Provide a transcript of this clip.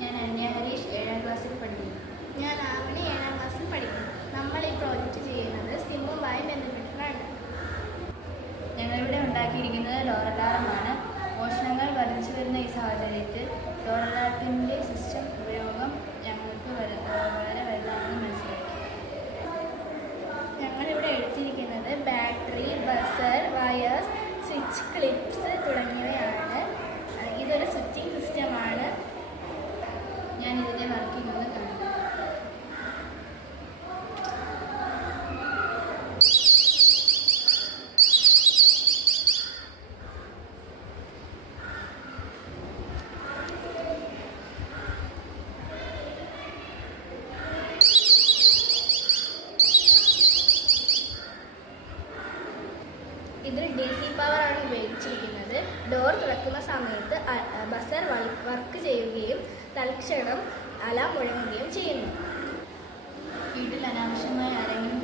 ഞാൻ അന്യ ഹരീഷ് 7ാം ക്ലാസ്സിൽ പഠിക്കുന്നു. ഞാൻ ആവണി 7ാം ക്ലാസ്സിൽ പഠിക്കുന്നു. നമ്മൾ ഈ പ്രോജക്റ്റ് ചെയ്യുന്നത് സിമ്മുമായി ബന്ധപ്പെട്ടിട്ടാണ്. ഞങ്ങളിവിടെ ഉണ്ടാക്കിയിരിക്കുന്നത് ഡോർ അലാറമാണ്. മോഷണങ്ങൾ വർദ്ധിച്ചു വരുന്ന ഈ സാഹചര്യത്തിൽ ഡോർ അലാറത്തിൻ്റെ സിസ്റ്റം ഉപയോഗം ഞങ്ങൾക്ക് വളരെ വലുതാണെന്ന് മനസ്സിലാക്കി. ഞങ്ങളിവിടെ എടുത്തിരിക്കുന്നത് battery, buzzer, wires, switch, clips തുടങ്ങിയവയാണ്. ഇതൊരു സ്വിച്ചിങ് സിസ്റ്റമാണ്. ഞാൻ ഇതിൻ്റെ വർക്കിംഗ് ഒന്ന് കാണാം. ഇതിൽ DC പവറാണ് ഉപയോഗിച്ചിരിക്കുന്നത്. ഡോർ തുറക്കുന്ന സമയത്ത് ബസർ വർക്ക് ചെയ്യുകയും തൽക്ഷണം അലാം മുഴങ്ങുകയും ചെയ്യുന്നു. വീട്ടിൽ അനാവശ്യമായി ആരെങ്കിലും